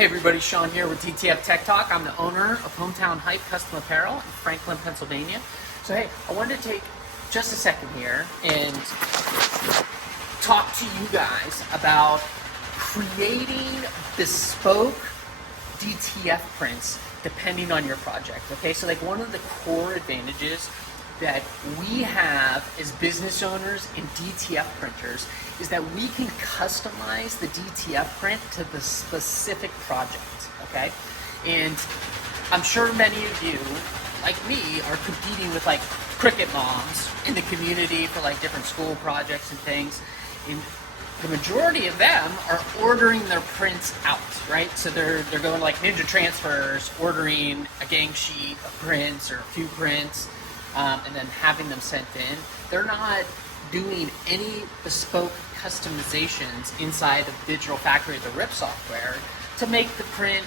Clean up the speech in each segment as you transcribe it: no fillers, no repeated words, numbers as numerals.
Hey everybody, Sean here with DTF Tech Talk. I'm the owner of Hometown Hype Custom Apparel in Franklin, Pennsylvania. So hey, I wanted to take just a second here and talk to you guys about creating bespoke DTF prints depending on your project. Okay, so like one of the core advantages that we have as business owners and DTF printers is that we can customize the DTF print to the specific project, okay? And I'm sure many of you, like me, are competing with like Cricut moms in the community for like different school projects and things. And the majority of them are ordering their prints out, right? So they're going like Ninja Transfers, ordering a gang sheet of prints or a few prints, and then having them sent in. They're not doing any bespoke customizations inside of Digital Factory, the RIP software, to make the print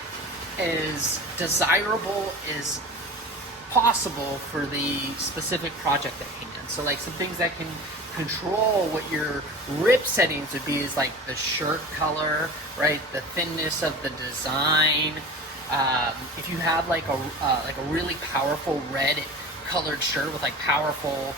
as desirable as possible for the specific project at hand. So like some things that can control what your RIP settings would be is like the shirt color, right? The thinness of the design. If you have like a really powerful red colored shirt with like powerful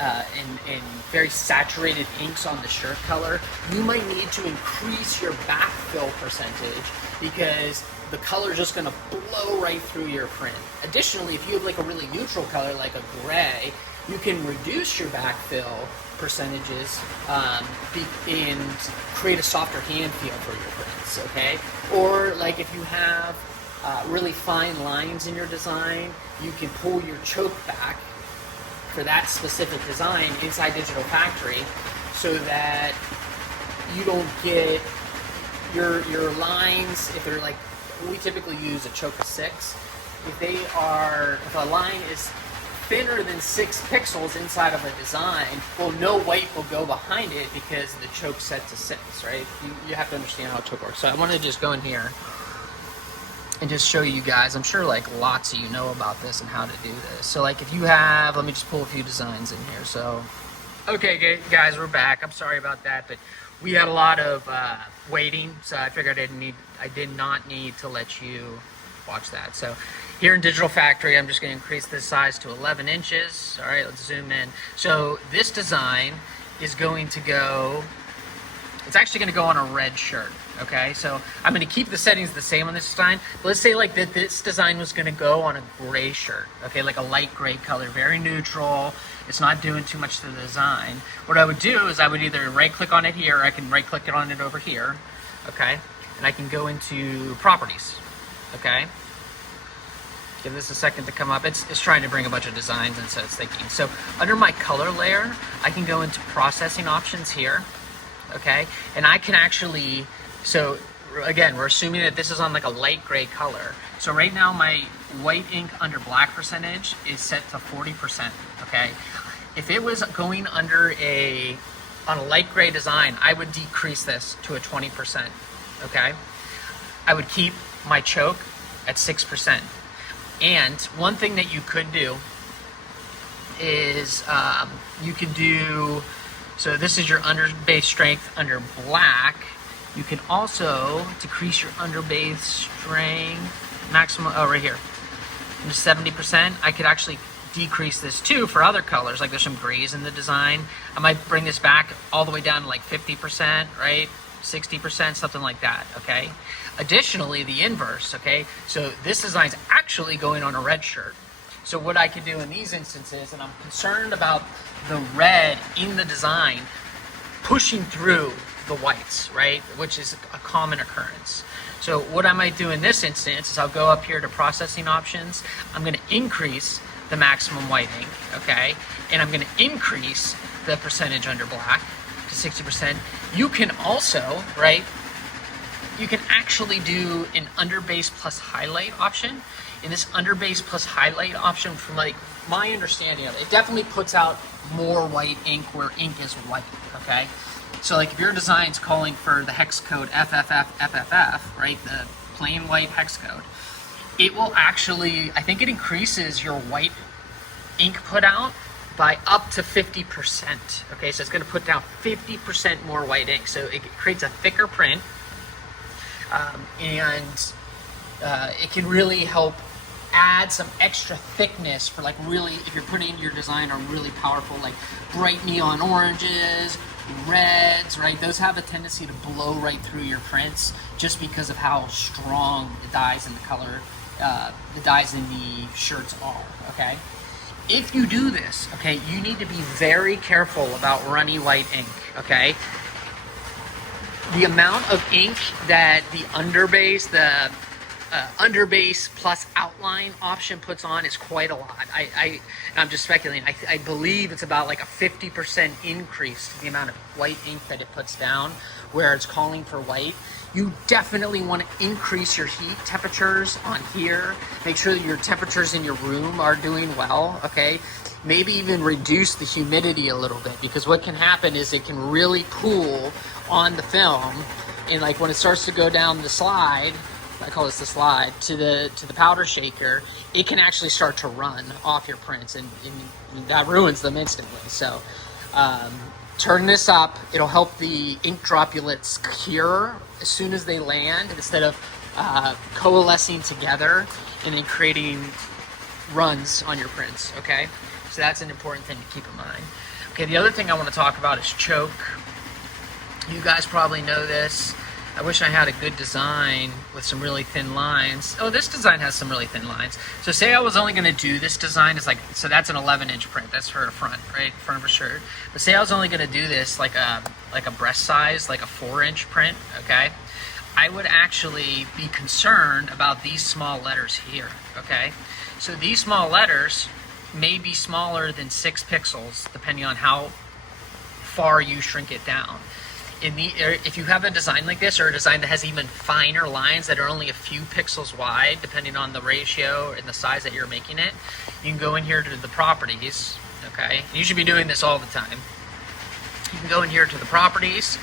and very saturated inks on the shirt color, you might need to increase your backfill percentage because the color is just going to blow right through your print. Additionally, if you have like a really neutral color like a gray, you can reduce your backfill percentages and create a softer hand feel for your prints, okay? Or like if you have really fine lines in your design, you can pull your choke back for that specific design inside Digital Factory so that you don't get your lines, if they're like, we typically use a choke of 6. If a line is thinner than 6 pixels inside of a design, well, no white will go behind it because the choke's set to 6, right? You have to understand how a choke works. So I want to just go in here and just show you guys. I'm sure like lots of you know about this and how to do this. So like if you have, let me just pull a few designs in here. So, okay guys, we're back. I'm sorry about that, but we had a lot of waiting, so I figured I did not need to let you watch that. So here in Digital Factory, I'm just going to increase this size to 11 inches. All right, let's zoom in. So this design is going to go, it's actually going to go on a red shirt. Okay, so I'm going to keep the settings the same on this design. But let's say like that this design was going to go on a gray shirt, okay, like a light gray color, very neutral. It's not doing too much to the design. What I would do is I would either right click on it here, or I can right click it on it over here, okay, and I can go into properties, okay. Give this a second to come up. It's trying to bring a bunch of designs in, so it's thinking. So under my color layer, I can go into processing options here, okay, and I can actually, so again, we're assuming that this is on like a light gray color. So right now my white ink under black percentage is set to 40%, okay? If it was going under on a light gray design, I would decrease this to a 20%, okay? I would keep my choke at 6%. And one thing that you could do is you could do, so this is your underbase strength under black. You can also decrease your underbase strength maximum, oh, right here, to 70%. I could actually decrease this too for other colors, like there's some grays in the design. I might bring this back all the way down to like 50%, right? 60%, something like that, okay? Additionally, the inverse, okay? So this design's actually going on a red shirt. So what I can do in these instances, and I'm concerned about the red in the design pushing through the whites, right? Which is a common occurrence. So what I might do in this instance is I'll go up here to processing options. I'm going to increase the maximum white ink, okay? And I'm going to increase the percentage under black to 60%. You can also, right, you can actually do an underbase plus highlight option. In this underbase plus highlight option, from like my understanding of it, it definitely puts out more white ink where ink is white, okay? So like if your design's calling for the hex code FFF, right, the plain white hex code, it will actually, I think it increases your white ink put out by up to 50%. Okay, so it's going to put down 50% more white ink. So it creates a thicker print. and it can really help add some extra thickness for like really, if you're putting your design on really powerful, like bright neon oranges, reds, right? Those have a tendency to blow right through your prints just because of how strong the dyes and the color, the dyes in the shirts are, okay? If you do this, okay, you need to be very careful about runny white ink, okay? The amount of ink that the underbase, underbase plus outline option puts on is quite a lot. I'm just speculating. I believe it's about like a 50% increase in the amount of white ink that it puts down where it's calling for white. You definitely want to increase your heat temperatures on here. Make sure that your temperatures in your room are doing well, okay? Maybe even reduce the humidity a little bit, because what can happen is it can really cool on the film, and like when it starts to go down the slide, I call this the slide, to the powder shaker, it can actually start to run off your prints, and that ruins them instantly. So turn this up. It'll help the ink droplets cure as soon as they land, instead of coalescing together and then creating runs on your prints, okay? So that's an important thing to keep in mind. Okay, the other thing I want to talk about is choke. You guys probably know this. I wish I had a good design with some really thin lines. Oh, this design has some really thin lines. So say I was only going to do this design, is like, so that's an 11-inch print. That's for a front, right? Front of a shirt. But say I was only going to do this like a breast size, like a 4-inch print, okay? I would actually be concerned about these small letters here, okay? So these small letters may be smaller than 6 pixels, depending on how far you shrink it down. If you have a design like this, or a design that has even finer lines that are only a few pixels wide, depending on the ratio and the size that you're making it, you can go in here to the properties, okay? You should be doing this all the time. You can go in here to the properties,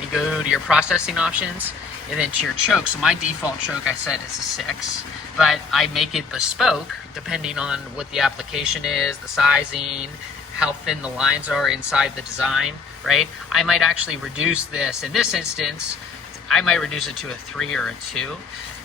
and go to your processing options, and then to your choke. So my default choke, I said, is a 6, but I make it bespoke depending on what the application is, the sizing, how thin the lines are inside the design, right? I might actually reduce this. In this instance, I might reduce it to a 3 or a 2.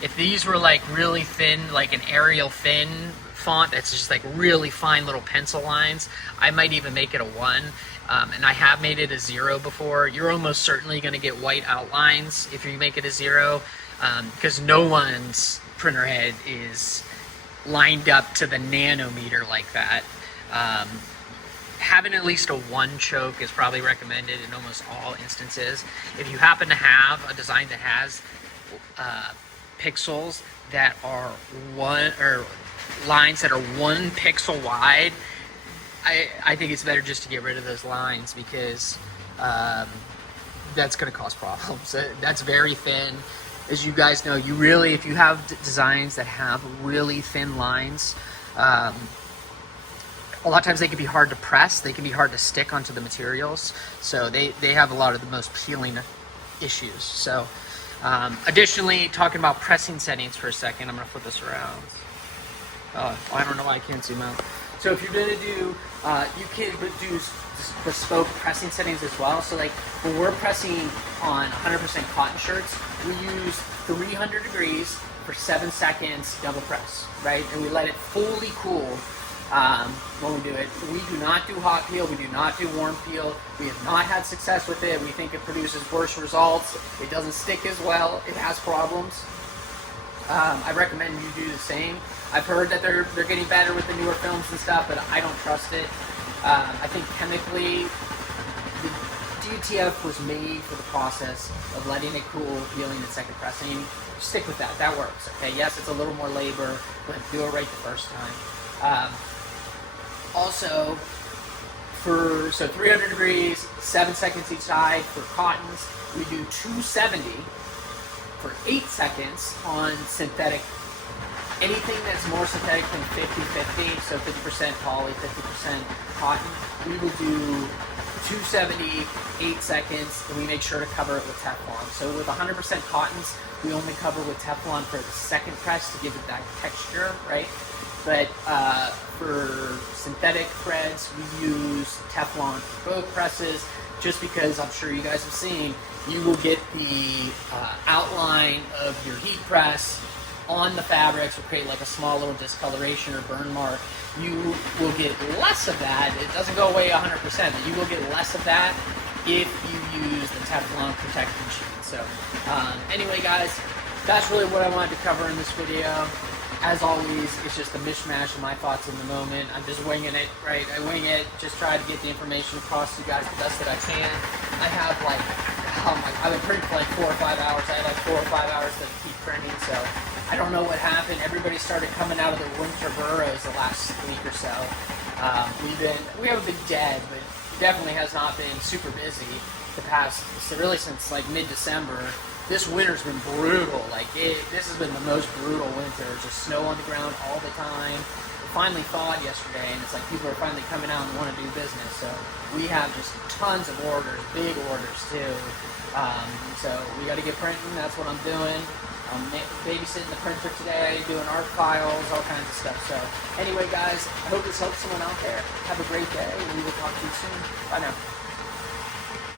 If these were like really thin, like an Arial thin font that's just like really fine little pencil lines, I might even make it a 1. And I have made it a 0 before. You're almost certainly going to get white outlines if you make it a 0, because no one's printer head is lined up to the nanometer like that. Having at least a 1 choke is probably recommended in almost all instances. If you happen to have a design that has pixels that are lines that are 1 pixel wide, I think it's better just to get rid of those lines, because that's going to cause problems. That's very thin. As you guys know, you really, if you have designs that have really thin lines, a lot of times they can be hard to press, they can be hard to stick onto the materials, so they have a lot of the most peeling issues. So additionally, talking about pressing settings for a second, I'm going to flip this around. I don't know why I can't zoom out. So if you're going to do, you can do bespoke pressing settings as well. So like when we're pressing on 100% cotton shirts, we use 300 degrees for 7 seconds double press, right? And we let it fully cool when we do it. We do not do hot peel, we do not do warm peel. We have not had success with it. We think it produces worse results. It doesn't stick as well. It has problems. I recommend you do the same. I've heard that they're getting better with the newer films and stuff, but I don't trust it. I think chemically, the DTF was made for the process of letting it cool, peeling, and second pressing. Stick with that. That works. Okay. Yes, it's a little more labor, but do it right the first time. Also, so 300 degrees, 7 seconds each side. For cottons, we do 270 for 8 seconds on synthetic. Anything that's more synthetic than 50-50, so 50% poly, 50% cotton, we will do 270, 8 seconds, and we make sure to cover it with Teflon. So with 100% cottons, we only cover with Teflon for the second press to give it that texture, right? But for synthetic threads, we use Teflon for both presses, just because I'm sure you guys have seen, you will get the outline of your heat press on the fabrics will create like a small little discoloration or burn mark. You will get less of that. It doesn't go away 100%, but you will get less of that if you use the Teflon protective sheet. So anyway, guys, that's really what I wanted to cover in this video. As always, it's just a mishmash of my thoughts in the moment. I'm just winging it, right? I wing it, just try to get the information across to you guys the best that I can. I have like, I've been printing for like 4 or 5 hours. I had like 4 or 5 hours to keep printing, so I don't know what happened. Everybody started coming out of their winter burrows the last week or so. We haven't been dead, but it definitely has not been super busy the past, really since like mid-December. This winter's been brutal. This has been the most brutal winter. Just snow on the ground all the time. It finally thawed yesterday, and it's like people are finally coming out and want to do business. So we have just tons of orders, big orders too. So we got to get printing. That's what I'm doing. I'm babysitting the printer today, doing art files, all kinds of stuff. So anyway, guys, I hope this helps someone out there. Have a great day. We will talk to you soon. Bye now.